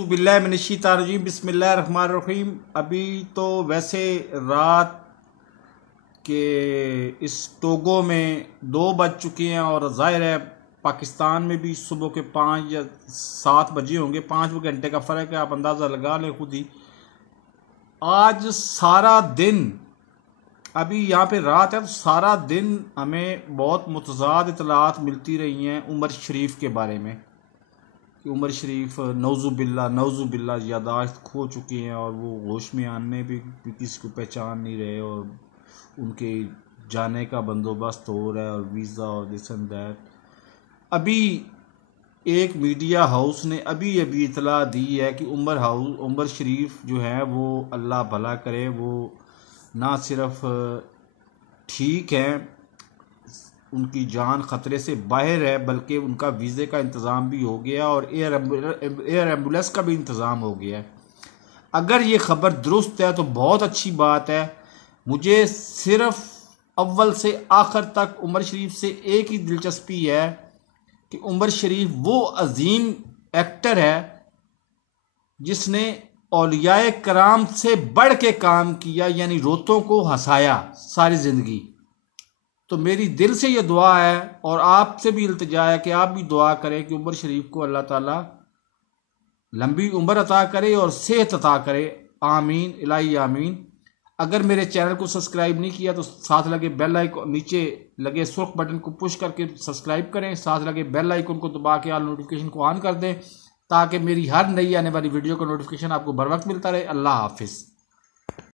औज़ुबिल्लाहिमिनश्शैतानिर्रजीम बिस्मिल्लाहिर्रहमानिर्रहीम। अभी तो वैसे रात के इस टोगो में 2 बज चुके हैं और ज़ाहिर है पाकिस्तान में भी सुबह के 5 या 7 बजे होंगे। 5 घंटे का फ़र्क है, आप अंदाज़ा लगा लें खुद ही। आज सारा दिन, अभी यहाँ पे रात है तो सारा दिन हमें बहुत मुतज़ाद इत्तलात मिलती रही हैं उमर शरीफ के बारे में कि उमर शरीफ नौजुबिल्ला यादाश्त खो चुके हैं और वो होश में आने भी किसी को पहचान नहीं रहे और उनके जाने का बंदोबस्त हो रहा है और वीज़ा और दिस एंड दैट। अभी एक मीडिया हाउस ने अभी इतला दी है कि उमर शरीफ जो है वो अल्लाह भला करे, वो ना सिर्फ ठीक है, उनकी जान ख़तरे से बाहर है, बल्कि उनका वीज़े का इंतज़ाम भी हो गया और एयर एम्बुलेंस का भी इंतज़ाम हो गया है। अगर ये ख़बर दुरुस्त है तो बहुत अच्छी बात है। मुझे सिर्फ अव्वल से आखिर तक उमर शरीफ से एक ही दिलचस्पी है कि उमर शरीफ वो अजीम एक्टर है जिसने औलियाए कराम से बढ़ के काम किया, यानी रोतों को हंसाया सारी ज़िंदगी। तो मेरी दिल से ये दुआ है और आपसे भी इल्तिजा है कि आप भी दुआ करें कि उमर शरीफ को अल्लाह ताला लंबी उम्र अता करे और सेहत अता करे। आमीन इलाही आमीन। अगर मेरे चैनल को सब्सक्राइब नहीं किया तो साथ लगे बेल आइकन, नीचे लगे सुर्ख बटन को पुश करके सब्सक्राइब करें, साथ लगे बेल आइकन को दबा के ऑल नोटिफिकेशन को ऑन कर दें ताकि मेरी हर नई आने वाली वीडियो का नोटिफिकेशन आपको बर वक्त मिलता रहे। अल्लाह हाफिज़।